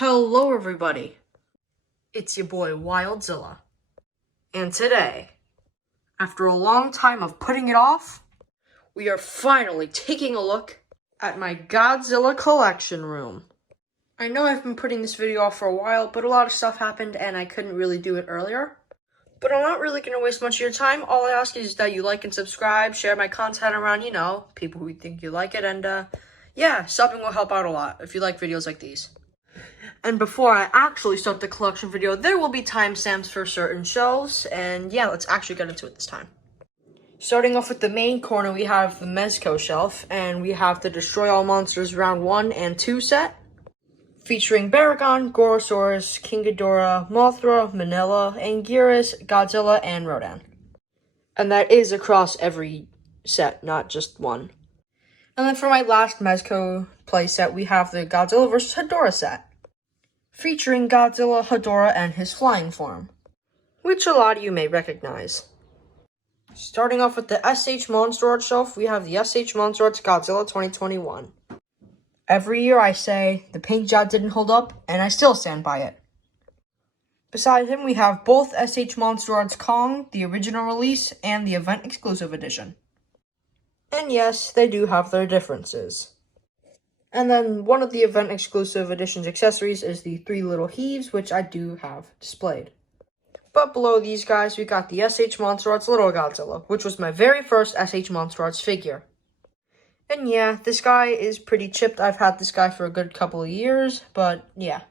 Hello everybody, it's your boy Wildzilla, and today, after a long time of putting it off, we are finally taking a look at my Godzilla collection room. I know I've been putting this video off for a while, but a lot of stuff happened and I couldn't really do it earlier. But I'm not really going to waste much of your time. All I ask is that you like and subscribe, share my content around, people who think you like it, and yeah, subbing will help out a lot if you like videos like these. And before I actually start the collection video, there will be timestamps for certain shelves, and yeah, let's actually get into it this time. Starting off with the main corner, we have the Mezco shelf, and we have the Destroy All Monsters Round 1 and 2 set, featuring Baragon, Gorosaurus, King Ghidorah, Mothra, Manila, Anguirus, Godzilla, and Rodan. And that is across every set, not just one. And then for my last Mezco playset, we have the Godzilla vs. Hedorah set, featuring Godzilla, Hedorah, and his flying form, which a lot of you may recognize. Starting off with the SH Monster Art shelf, we have the SH Monster Arts Godzilla 2021. Every year I say, the paint job didn't hold up, and I still stand by it. Beside him, we have both SH Monster Arts Kong, the original release, and the event exclusive edition. And yes, they do have their differences. And then one of the event exclusive edition's accessories is the 3 little heaves, which I do have displayed. But below these guys, we got the SH Monster Arts Little Godzilla, which was my very first SH Monster Arts figure. And yeah, this guy is pretty chipped. I've had this guy for a good couple of years, but yeah.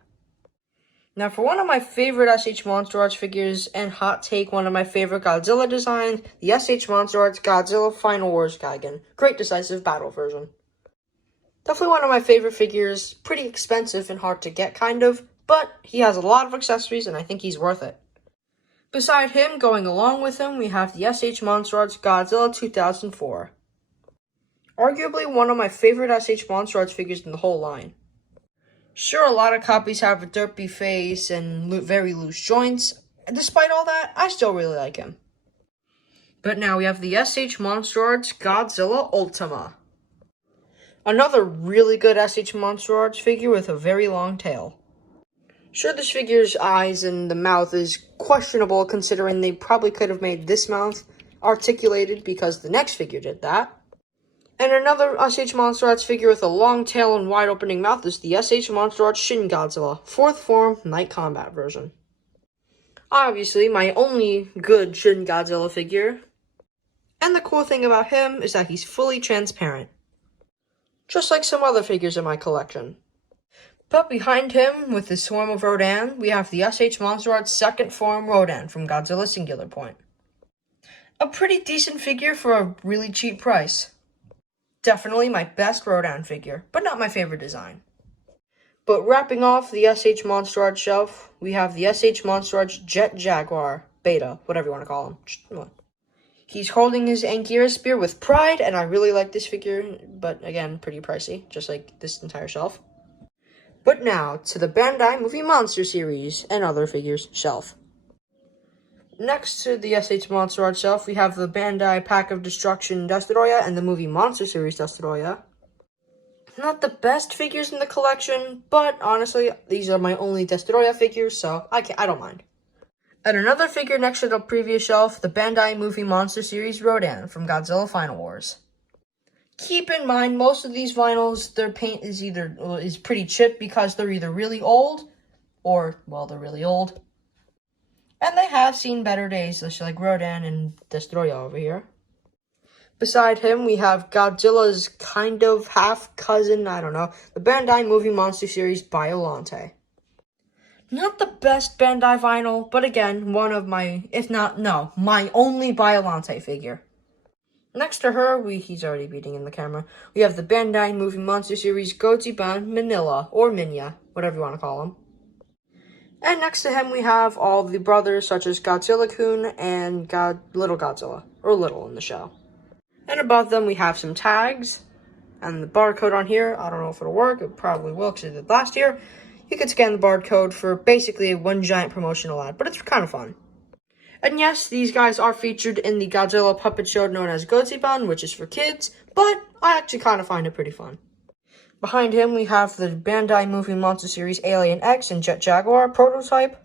Now for one of my favorite SH Monster Arts figures, and hot take, one of my favorite Godzilla designs, the SH Monster Arts Godzilla Final Wars Gigan. Great decisive battle version. Definitely one of my favorite figures, pretty expensive and hard to get kind of, but he has a lot of accessories and I think he's worth it. Beside him, going along with him, we have the SH Monster Arts Godzilla 2004. Arguably one of my favorite SH Monster Arts figures in the whole line. Sure, a lot of copies have a derpy face and very loose joints, and despite all that, I still really like him. But now we have the SH Monster Arts Godzilla Ultima. Another really good SH Monster Arts figure with a very long tail. Sure, this figure's eyes and the mouth is questionable considering they probably could have made this mouth articulated because the next figure did that. And another SH Monster Arts figure with a long tail and wide opening mouth is the SH Monster Arts Shin Godzilla, 4th form, Night Combat version. Obviously, my only good Shin Godzilla figure. And the cool thing about him is that he's fully transparent, just like some other figures in my collection. But behind him, with his swarm of Rodan, we have the SH Monster Arts 2nd form Rodan from Godzilla Singular Point. A pretty decent figure for a really cheap price. Definitely my best Rodan figure, but not my favorite design. But wrapping off the SH Monster Arts shelf, we have the SH Monster Arts Jet Jaguar, Beta, whatever you want to call him. He's holding his Anguirus spear with pride, and I really like this figure, but again, pretty pricey, just like this entire shelf. But now, to the Bandai Movie Monster Series and other figures shelf. Next to the SH Monster Arts shelf, we have the Bandai Pack of Destruction Destoroyah and the Movie Monster Series Destoroyah. Not the best figures in the collection, but honestly, these are my only Destoroyah figures, so I don't mind. And another figure next to the previous shelf, the Bandai Movie Monster Series Rodan from Godzilla Final Wars. Keep in mind, most of these vinyls, their paint is pretty chipped because they're either really old, or, well, they're really old. And they have seen better days, just like Rodan and Destoroyah over here. Beside him, we have Godzilla's kind of half-cousin, I don't know, the Bandai Movie Monster Series Biollante. Not the best Bandai vinyl, but again, one of my, my only Biollante figure. Next to her, he's already beating in the camera, we have the Bandai Movie Monster Series Godzilla Manila, or Minya, whatever you want to call him. And next to him, we have all the brothers, such as Godzilla-kun and Little Godzilla, or Little in the show. And above them, we have some tags, and the barcode on here, I don't know if it'll work, it probably will, because it did last year. You can scan the barcode for basically one giant promotional ad, but it's kind of fun. And yes, these guys are featured in the Godzilla puppet show known as Godzilla, which is for kids, but I actually kind of find it pretty fun. Behind him, we have the Bandai Movie Monster Series Alien X and Jet Jaguar prototype.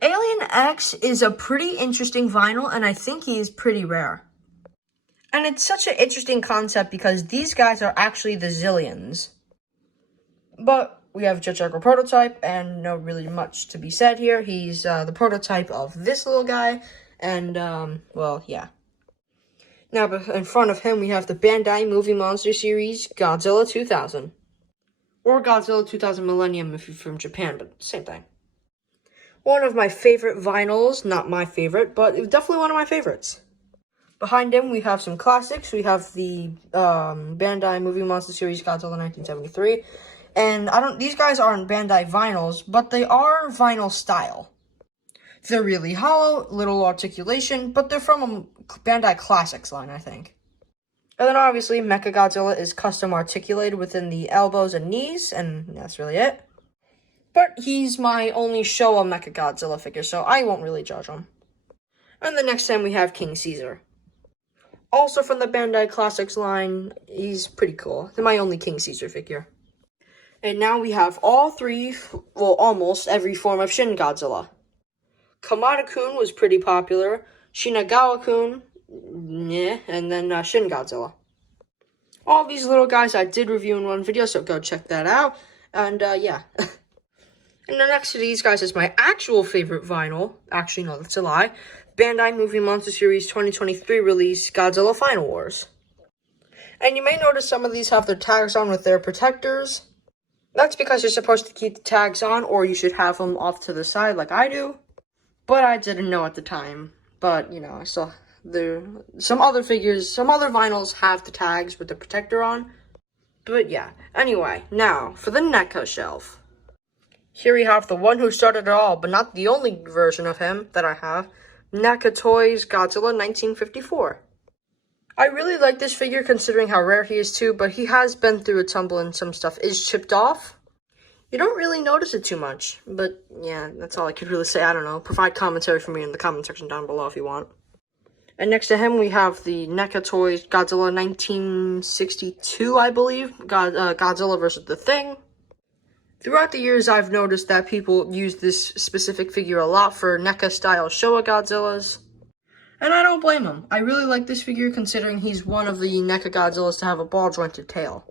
Alien X is a pretty interesting vinyl, and I think he is pretty rare. And it's such an interesting concept because these guys are actually the Zillions. But we have Jet Jaguar prototype, and no really much to be said here. He's the prototype of this little guy, and, well, yeah. Now, in front of him, we have the Bandai Movie Monster Series Godzilla 2000. Or Godzilla 2000 Millennium if you're from Japan, but same thing. One of my favorite vinyls, not my favorite, but definitely one of my favorites. Behind him, we have some classics. We have the Bandai Movie Monster Series Godzilla 1973. And these guys aren't Bandai vinyls, but they are vinyl style. They're really hollow, little articulation, but they're from a Bandai Classics line, I think. And then obviously, Mecha Godzilla is custom articulated within the elbows and knees, and that's really it. But he's my only Showa Mecha Godzilla figure, so I won't really judge him. And the next time we have King Caesar. Also from the Bandai Classics line, he's pretty cool. They're my only King Caesar figure. And now we have all three, well, almost every form of Shin Godzilla. Kamada-kun was pretty popular, Shinagawa-kun, yeah, and then Shin Godzilla. All these little guys I did review in one video, so go check that out. And, yeah. And the next to these guys is my actual favorite vinyl. Actually, no, that's a lie. Bandai Movie Monster Series 2023 release, Godzilla Final Wars. And you may notice some of these have their tags on with their protectors. That's because you're supposed to keep the tags on, or you should have them off to the side like I do. But I didn't know at the time. But, you know, some other vinyls have the tags with the protector on. But yeah, anyway, now for the NECA shelf. Here we have the one who started it all, but not the only version of him that I have. NECA Toys Godzilla 1954. I really like this figure considering how rare he is too, but he has been through a tumble and some stuff is chipped off. You don't really notice it too much, but yeah, that's all I could really say. I don't know. Provide commentary for me in the comment section down below if you want. And next to him, we have the NECA Toys Godzilla 1962, I believe. Godzilla vs. The Thing. Throughout the years, I've noticed that people use this specific figure a lot for NECA-style Showa Godzillas. And I don't blame him. I really like this figure considering he's one of the NECA Godzillas to have a ball-jointed tail.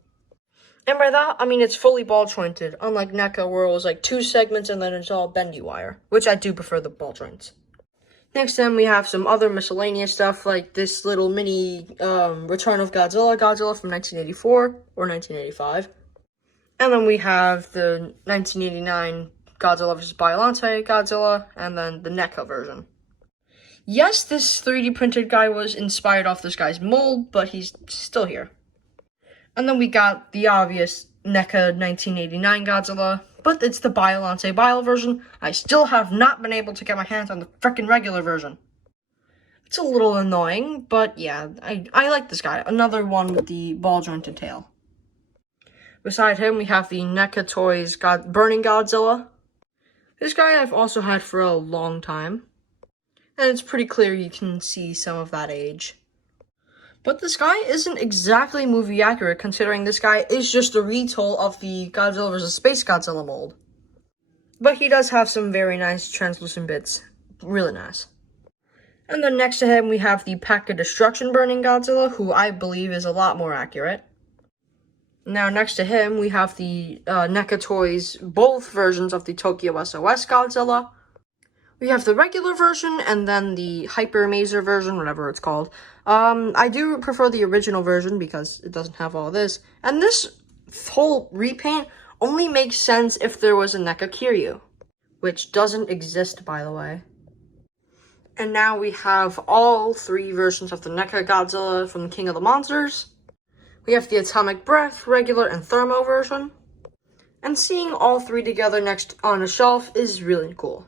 And by that, I mean it's fully ball-jointed, unlike NECA where it was like 2 segments and then it's all bendy wire, which I do prefer the ball joints. Next then, we have some other miscellaneous stuff like this little mini Return of Godzilla from 1984 or 1985. And then we have the 1989 Godzilla vs. Biollante Godzilla, and then the NECA version. Yes, this 3D printed guy was inspired off this guy's mold, but he's still here. And then we got the obvious NECA 1989 Godzilla, but it's the Biollante Bio version. I still have not been able to get my hands on the frickin' regular version. It's a little annoying, but yeah, I like this guy. Another one with the ball-jointed tail. Beside him, we have the NECA Toys Burning Godzilla. This guy I've also had for a long time. And it's pretty clear you can see some of that age. But this guy isn't exactly movie accurate, considering this guy is just a retool of the Godzilla vs. Space Godzilla mold. But he does have some very nice translucent bits. Really nice. And then next to him, we have the Pack of Destruction Burning Godzilla, who I believe is a lot more accurate. Now, next to him, we have the NECA Toys, both versions of the Tokyo SOS Godzilla. We have the regular version, and then the Hyper Mazer version, whatever it's called. I do prefer the original version, because it doesn't have all this. And this whole repaint only makes sense if there was a NECA Kiryu, which doesn't exist, by the way. And now we have all 3 versions of the NECA Godzilla from King of the Monsters. We have the Atomic Breath, regular, and Thermo version. And seeing all 3 together next on a shelf is really cool.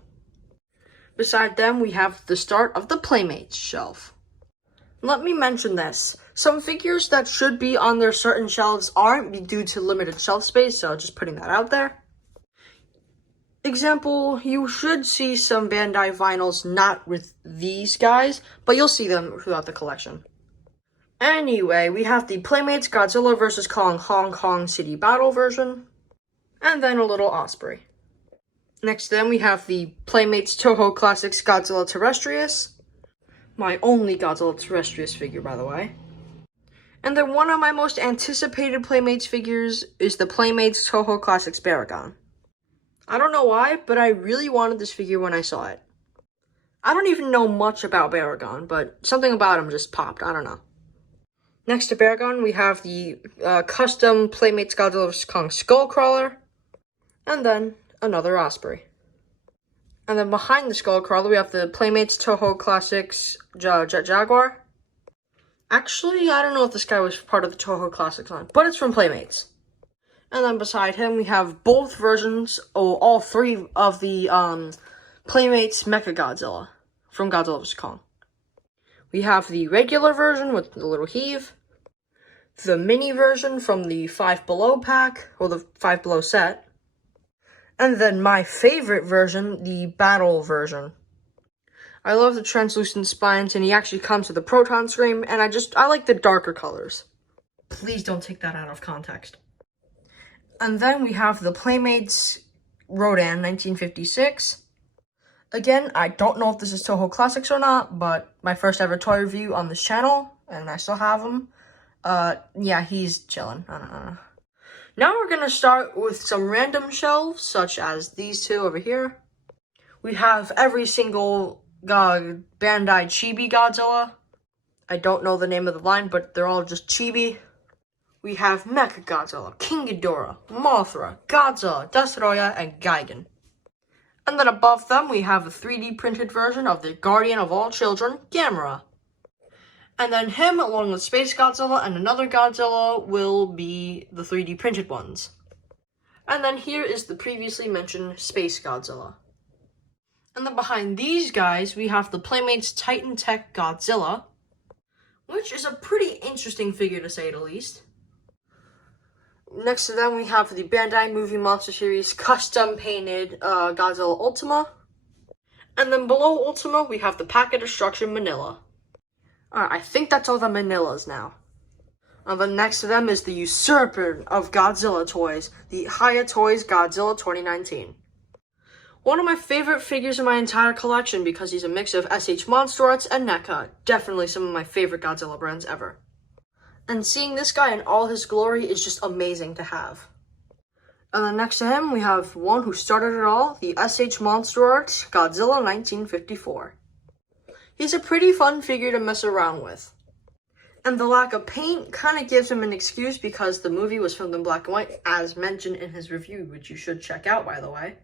Beside them, we have the start of the Playmates shelf. Let me mention this. Some figures that should be on their certain shelves aren't due to limited shelf space, so just putting that out there. Example, you should see some Bandai vinyls not with these guys, but you'll see them throughout the collection. Anyway, we have the Playmates Godzilla vs. Kong Hong Kong City Battle version, and then a little Osprey. Next to them, we have the Playmates Toho Classics Godzilla Terrestrius. My only Godzilla Terrestrius figure, by the way. And then one of my most anticipated Playmates figures is the Playmates Toho Classics Baragon. I don't know why, but I really wanted this figure when I saw it. I don't even know much about Baragon, but something about him just popped, I don't know. Next to Baragon, we have the custom Playmates Godzilla vs. Kong Skullcrawler, and then another Osprey. And then behind the Skullcrawler, we have the Playmates Toho Classics Jet Jaguar. Actually, I don't know if this guy was part of the Toho Classics line, but it's from Playmates. And then beside him, we have both versions, all three of the Playmates Mecha Godzilla from Godzilla vs. Kong. We have the regular version with the little heave, the mini version from the 5 Below pack, or the 5 Below set, and then my favorite version, the battle version. I love the translucent spines, and he actually comes with a proton scream, and I like the darker colors. Please don't take that out of context. And then we have the Playmates Rodan 1956. Again, I don't know if this is Toho Classics or not, but my first ever toy review on this channel, and I still have him. Yeah, he's chilling. I don't know. Now we're gonna start with some random shelves, such as these two over here. We have every single Bandai Chibi Godzilla. I don't know the name of the line, but they're all just Chibi. We have Mecha Godzilla, King Ghidorah, Mothra, Godzilla, Destoroyah, and Gigan. And then above them, we have a 3D printed version of the guardian of all children, Gamera. And then him, along with Space Godzilla and another Godzilla, will be the 3D printed ones. And then here is the previously mentioned Space Godzilla. And then behind these guys, we have the Playmates Titan Tech Godzilla, which is a pretty interesting figure to say the least. Next to them, we have the Bandai Movie Monster Series custom painted Godzilla Ultima. And then below Ultima, we have the Pack of Destruction Manila. Alright, I think that's all the Manilas now. And then next to them is the usurper of Godzilla toys, the Haya Toys Godzilla 2019. One of my favorite figures in my entire collection because he's a mix of SH Monster Arts and NECA. Definitely some of my favorite Godzilla brands ever. And seeing this guy in all his glory is just amazing to have. And then next to him, we have one who started it all, the SH Monster Arts Godzilla 1954. He's a pretty fun figure to mess around with. And the lack of paint kind of gives him an excuse because the movie was filmed in black and white, as mentioned in his review, which you should check out, by the way.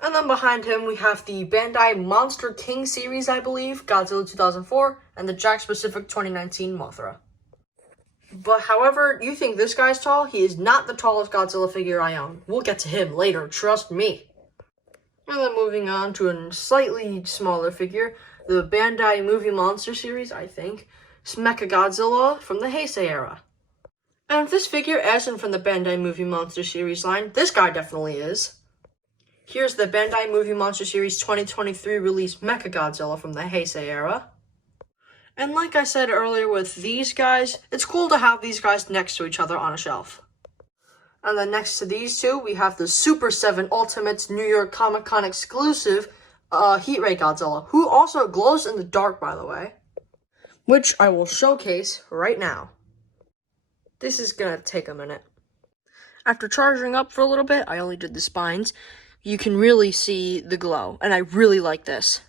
And then behind him, we have the Bandai Monster King series, I believe, Godzilla 2004, and the Jakks Pacific 2019 Mothra. But however you think this guy's tall, he is not the tallest Godzilla figure I own. We'll get to him later, trust me. And then moving on to a slightly smaller figure, the Bandai Movie Monster series, I think, Mecha Godzilla from the Heisei era. And if this figure isn't from the Bandai Movie Monster series line, this guy definitely is. Here's the Bandai Movie Monster Series 2023 release Mecha Godzilla from the Heisei era. And like I said earlier with these guys, it's cool to have these guys next to each other on a shelf. And then next to these two, we have the Super 7 Ultimates New York Comic Con exclusive Heat Ray Godzilla, who also glows in the dark, by the way, which I will showcase right now. This is gonna take a minute. After charging up for a little bit, I only did the spines. You can really see the glow, and I really like this.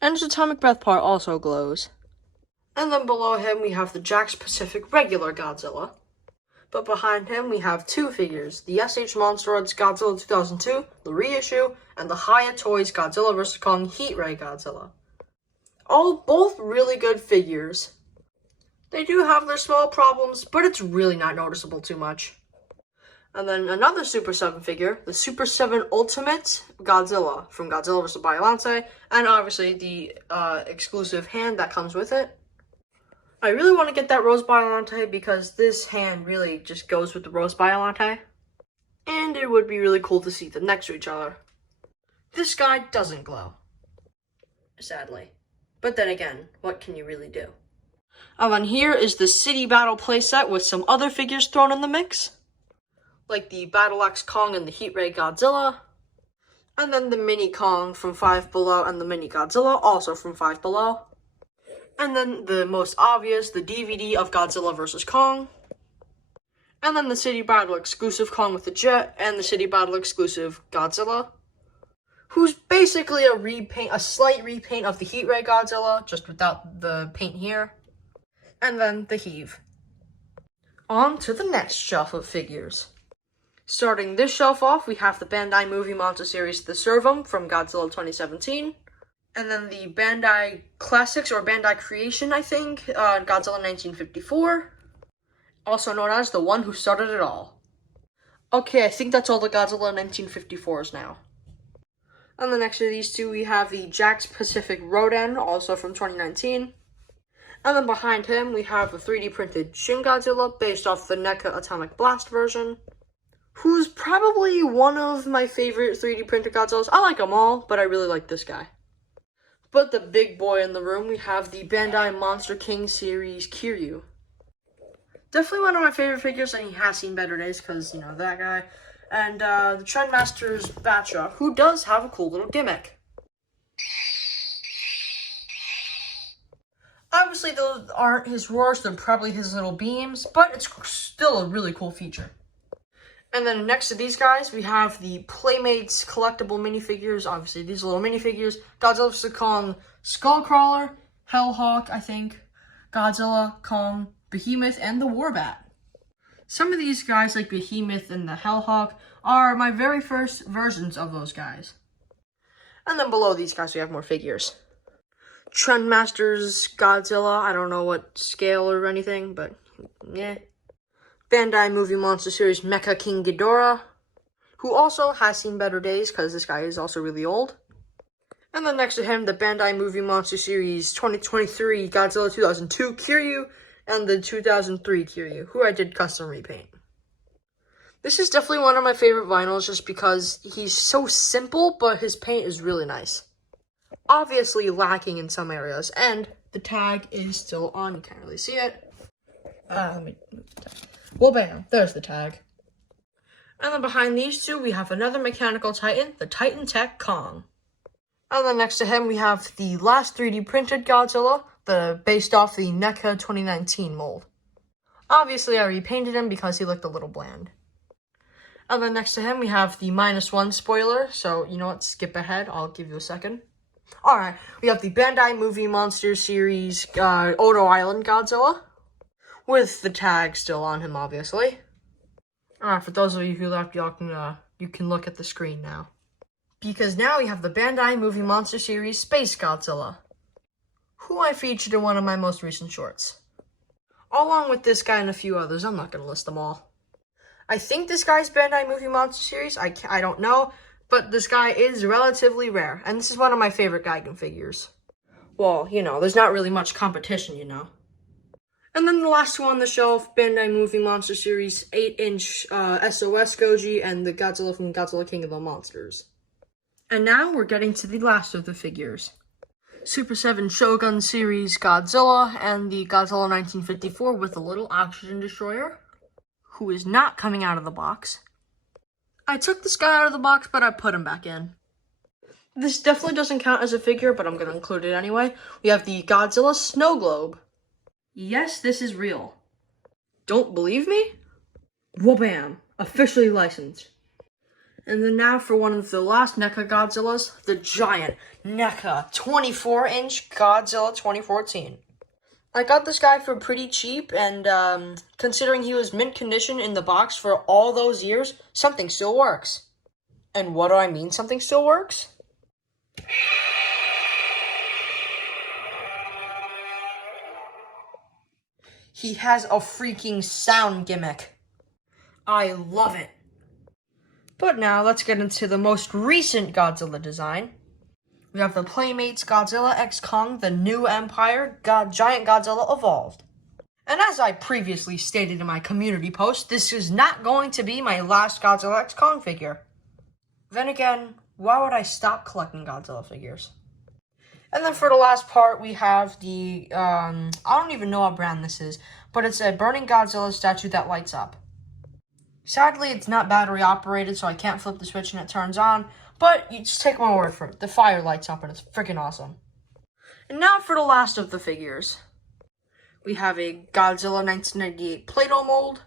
And his Atomic Breath part also glows. And then below him, we have the Jakks Pacific regular Godzilla. But behind him, we have two figures, the SH Monster Arts Godzilla 2002, the reissue, and the Haya Toys Godzilla vs. Kong Heat Ray Godzilla. Both really good figures. They do have their small problems, but it's really not noticeable too much. And then another Super 7 figure, the Super 7 Ultimate Godzilla from Godzilla vs. Biollante, and obviously the exclusive hand that comes with it. I really want to get that Rose Biollante because this hand really just goes with the Rose Biollante. And it would be really cool to see them next to each other. This guy doesn't glow, sadly. But then again, what can you really do? And then here is the City Battle playset with some other figures thrown in the mix, like the Battle Axe Kong and the Heat Ray Godzilla. And then the Mini Kong from Five Below and the Mini Godzilla, also from Five Below. And then the most obvious, the DVD of Godzilla vs. Kong. And then the City Battle exclusive Kong with the jet, and the City Battle exclusive Godzilla, who's basically a slight repaint of the Heat Ray Godzilla, just without the paint here. And then the Heave. On to the next shelf of figures. Starting this shelf off, we have the Bandai Movie Monster Series The Servum from Godzilla 2017. And then the Bandai Classics, or Bandai Creation, I think, Godzilla 1954. Also known as the one who started it all. Okay, I think that's all the Godzilla 1954s now. And then next to these two, we have the Jakks Pacific Rodan, also from 2019. And then behind him, we have a 3D printed Shin Godzilla based off the NECA Atomic Blast version, who's probably one of my favorite 3D printed Godzillas. I like them all, but I really like this guy. But the big boy in the room, we have the Bandai Monster King series Kiryu. Definitely one of my favorite figures, and he has seen better days because, you know, that guy. And the Trendmaster's Batcha, who does have a cool little gimmick. Obviously, those aren't his roars, they're probably his little beams, but it's still a really cool feature. And then next to these guys, we have the Playmates collectible minifigures. Obviously, these little minifigures. Godzilla vs. Kong, Skullcrawler, Hellhawk, I think, Godzilla, Kong, Behemoth, and the Warbat. Some of these guys, like Behemoth and the Hellhawk, are my very first versions of those guys. And then below these guys, we have more figures. Trendmaster's Godzilla, I don't know what scale or anything, but yeah. Bandai Movie Monster Series Mecha King Ghidorah, who also has seen better days because this guy is also really old. And then next to him, the Bandai Movie Monster Series 2023 Godzilla 2002 Kiryu and the 2003 Kiryu, who I did custom repaint. This is definitely one of my favorite vinyls just because he's so simple, but his paint is really nice. Obviously lacking in some areas, and the tag is still on. You can't really see it. Let me move the tag. Well, bam, there's the tag. And then behind these two, we have another Mechanical Titan, the Titan Tech Kong. And then next to him, we have the last 3D printed Godzilla, based off the NECA 2019 mold. Obviously, I repainted him because he looked a little bland. And then next to him, we have the -1 spoiler, so you know what, skip ahead, I'll give you a second. Alright, we have the Bandai Movie Monster Series Odo Island Godzilla, with the tag still on him, obviously. Alright, for those of you who left, you can look at the screen now. Because now we have the Bandai Movie Monster Series Space Godzilla, who I featured in one of my most recent shorts. Along with this guy and a few others, I'm not going to list them all. I think this guy's Bandai Movie Monster Series, I don't know, but this guy is relatively rare, and this is one of my favorite Gigan figures. Well, you know, there's not really much competition, you know. And then the last two on the shelf, Bandai Movie Monster Series 8-inch SOS Goji and the Godzilla from Godzilla King of the Monsters. And now we're getting to the last of the figures. Super 7 Shogun Series Godzilla and the Godzilla 1954 with a little oxygen destroyer, who is not coming out of the box. I took this guy out of the box, but I put him back in. This definitely doesn't count as a figure, but I'm going to include it anyway. We have the Godzilla Snow Globe. Yes, this is real. Don't believe me? Wabam! Officially licensed. And then now for one of the last NECA Godzillas, the giant NECA 24-inch Godzilla 2014. I got this guy for pretty cheap, and considering he was mint condition in the box for all those years, something still works. And what do I mean something still works? He has a freaking sound gimmick. I love it. But now, let's get into the most recent Godzilla design. We have the Playmates Godzilla x Kong, the New Empire, Giant Godzilla Evolved. And as I previously stated in my community post, this is not going to be my last Godzilla x Kong figure. Then again, why would I stop collecting Godzilla figures? And then for the last part, we have the, I don't even know what brand this is, but it's a burning Godzilla statue that lights up. Sadly, it's not battery operated, so I can't flip the switch and it turns on, but you just take my word for it. The fire lights up and it's freaking awesome. And now for the last of the figures. We have a Godzilla 1998 Play-Doh mold.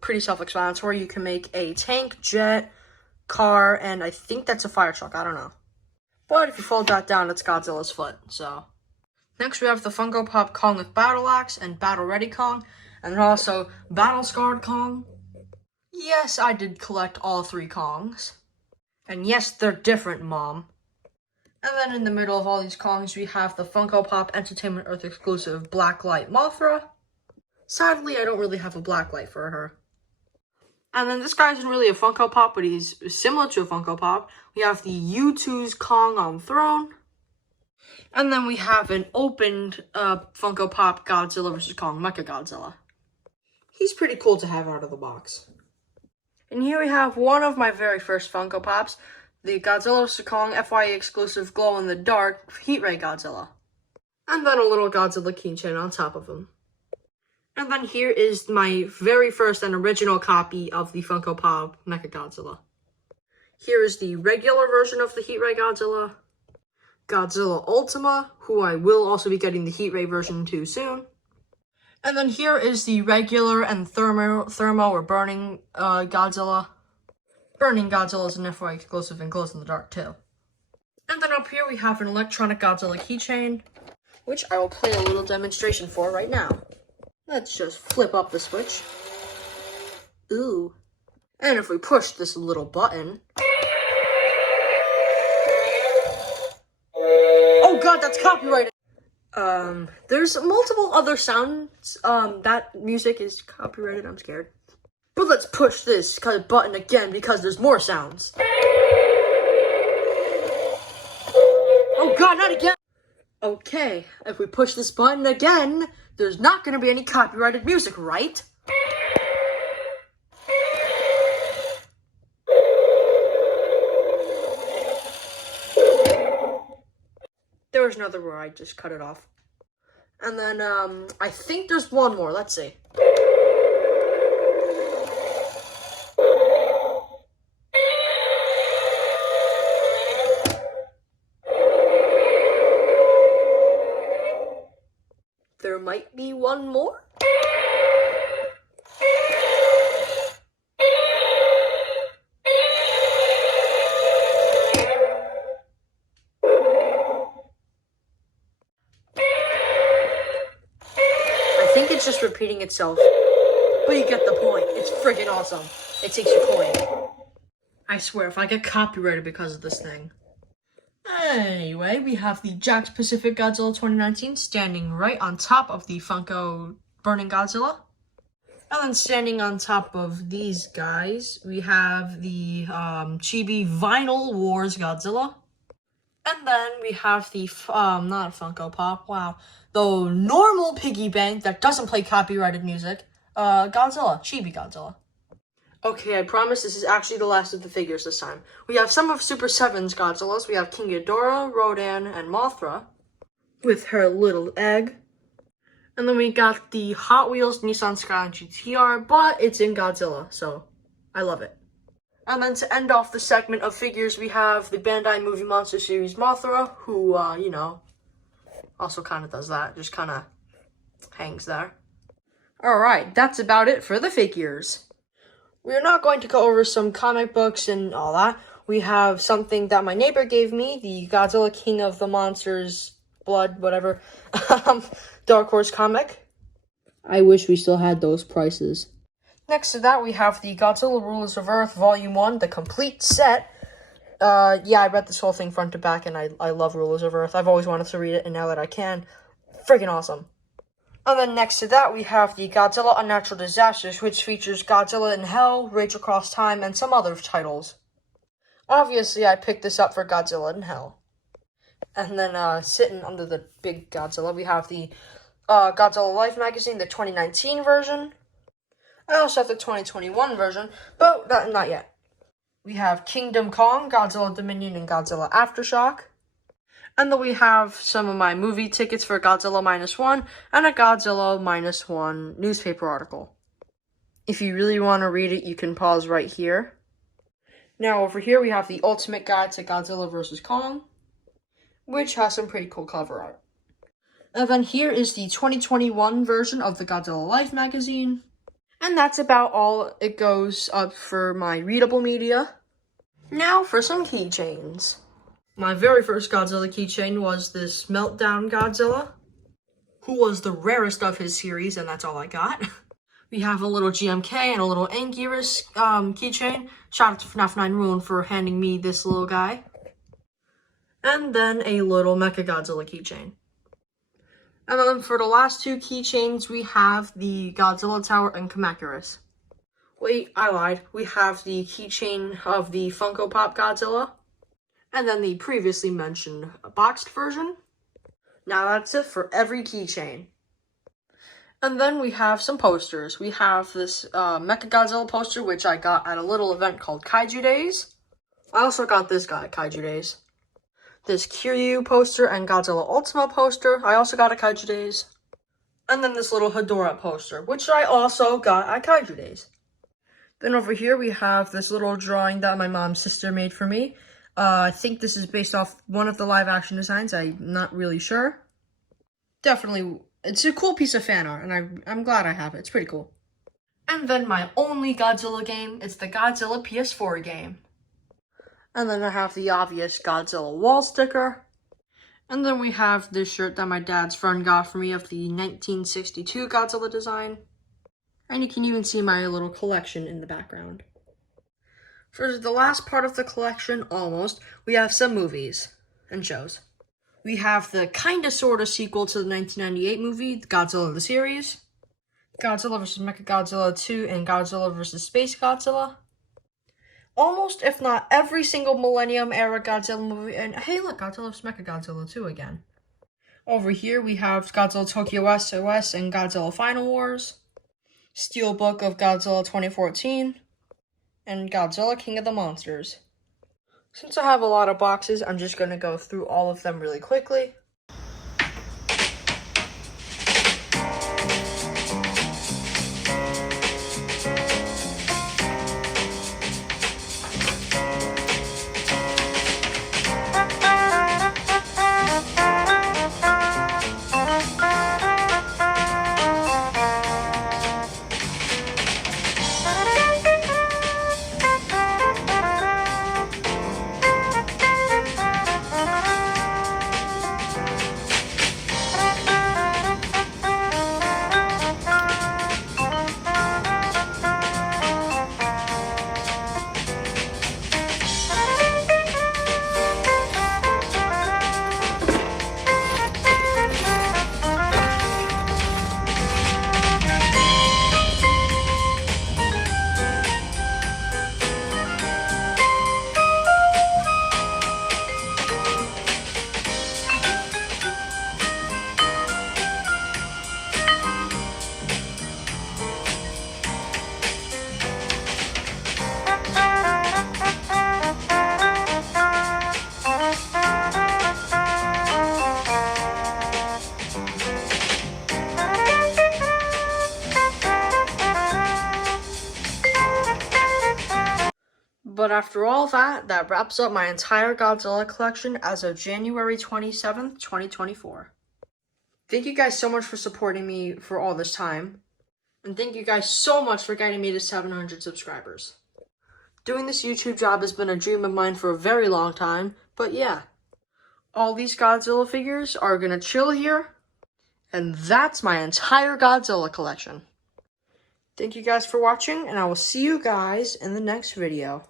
Pretty self-explanatory. You can make a tank, jet, car, and I think that's a fire truck. I don't know. But if you fold that down, it's Godzilla's foot, so. Next, we have the Funko Pop Kong with Battle Axe and Battle Ready Kong, and then also Battle Scarred Kong. Yes, I did collect all 3 Kongs. And yes, they're different, Mom. And then in the middle of all these Kongs, we have the Funko Pop Entertainment Earth exclusive Blacklight Mothra. Sadly, I don't really have a blacklight for her. And then this guy isn't really a Funko Pop, but he's similar to a Funko Pop. We have the U2's Kong on Throne. And then we have an opened Funko Pop Godzilla vs. Kong Mecha Godzilla. He's pretty cool to have out of the box. And here we have one of my very first Funko Pops, the Godzilla vs. Kong FYE exclusive glow-in-the-dark Heat Ray Godzilla. And then a little Godzilla keychain on top of him. And then here is my very first and original copy of the Funko Pop Mecha Godzilla. Here is the regular version of the Heat Ray Godzilla, Godzilla Ultima, who I will also be getting the Heat Ray version to soon. And then here is the regular and thermo or burning Godzilla. Burning Godzilla is an FYE exclusive and glows in the dark too. And then up here we have an electronic Godzilla keychain, which I will play a little demonstration for right now. Let's just flip up the switch. Ooh. And if we push this little button... Oh god, that's copyrighted! There's multiple other sounds, that music is copyrighted, I'm scared. But let's push this button again because there's more sounds. Oh god, not again! Okay, if we push this button again, there's not going to be any copyrighted music, right? There was another where I just cut it off. And then, I think there's one more. Let's see. There might be one more. I think it's just repeating itself. But you get the point. It's friggin' awesome. It takes your coin. I swear, if I get copyrighted because of this thing. Anyway, we have the Jakks Pacific Godzilla 2019 standing right on top of the Funko Burning Godzilla. And then standing on top of these guys, we have the Chibi Vinyl Wars Godzilla. And then we have the, not a Funko Pop, wow, the normal piggy bank that doesn't play copyrighted music, Godzilla, Chibi Godzilla. Okay, I promise this is actually the last of the figures this time. We have some of Super 7's Godzillas. We have King Ghidorah, Rodan, and Mothra with her little egg. And then we got the Hot Wheels Nissan Skyline GTR, but it's in Godzilla, so I love it. And then to end off the segment of figures, we have the Bandai Movie Monster Series Mothra, who, you know, also kind of does that, just kind of hangs there. Alright, that's about it for the figures. We're not going to go over some comic books and all that. We have something that my neighbor gave me, the Godzilla King of the Monsters, Blood, whatever, Dark Horse comic. I wish we still had those prices. Next to that, we have the Godzilla Rulers of Earth Volume 1, the complete set. Yeah, I read this whole thing front to back, and I love Rulers of Earth. I've always wanted to read it, and now that I can, freaking awesome. And then next to that, we have the Godzilla Unnatural Disasters, which features Godzilla in Hell, Rage Across Time, and some other titles. Obviously, I picked this up for Godzilla in Hell. And then, sitting under the big Godzilla, we have the Godzilla Life magazine, the 2019 version. I also have the 2021 version, but not yet. We have Kingdom Kong, Godzilla Dominion, and Godzilla Aftershock. And then we have some of my movie tickets for Godzilla -1 and a Godzilla -1 newspaper article. If you really want to read it, you can pause right here. Now over here we have the Ultimate Guide to Godzilla vs. Kong, which has some pretty cool cover art. And then here is the 2021 version of the Godzilla Life magazine. And that's about all it goes up for my readable media. Now for some keychains. My very first Godzilla keychain was this Meltdown Godzilla, who was the rarest of his series, and that's all I got. We have a little GMK and a little Anguirus keychain. Shout out to FNAF 9 Ruin for handing me this little guy. And then a little Mecha Godzilla keychain. And then for the last two keychains, we have the Godzilla Tower and Kamacuras. Wait, I lied. We have the keychain of the Funko Pop Godzilla. And then the previously mentioned boxed version. Now that's it for every keychain. And then we have some posters. We have this Mecha Godzilla poster, which I got at a little event called Kaiju Days. I also got this guy at Kaiju Days. This Kiryu poster and Godzilla Ultima poster, I also got at Kaiju Days. And then this little Hedorah poster, which I also got at Kaiju Days. Then over here we have this little drawing that my mom's sister made for me. I think this is based off one of the live action designs. I'm not really sure. Definitely, it's a cool piece of fan art, and I'm glad I have it. It's pretty cool. And then my only Godzilla game, it's the Godzilla PS4 game. And then I have the obvious Godzilla wall sticker. And then we have this shirt that my dad's friend got for me of the 1962 Godzilla design. And you can even see my little collection in the background. For the last part of the collection, almost, we have some movies and shows. We have the kinda sorta sequel to the 1998 movie, Godzilla the Series, Godzilla vs. Mechagodzilla 2, and Godzilla vs. Space Godzilla. Almost, if not every single Millennium Era Godzilla movie, and hey look, Godzilla vs. Mechagodzilla 2 again. Over here we have Godzilla Tokyo SOS and Godzilla Final Wars, Steelbook of Godzilla 2014, and Godzilla King of the Monsters. Since I have a lot of boxes, I'm just going to go through all of them really quickly. But after all that wraps up my entire Godzilla collection as of January 27th, 2024. Thank you guys so much for supporting me for all this time. And thank you guys so much for getting me to 700 subscribers. Doing this YouTube job has been a dream of mine for a very long time, but yeah. All these Godzilla figures are gonna chill here, and that's my entire Godzilla collection. Thank you guys for watching, and I will see you guys in the next video.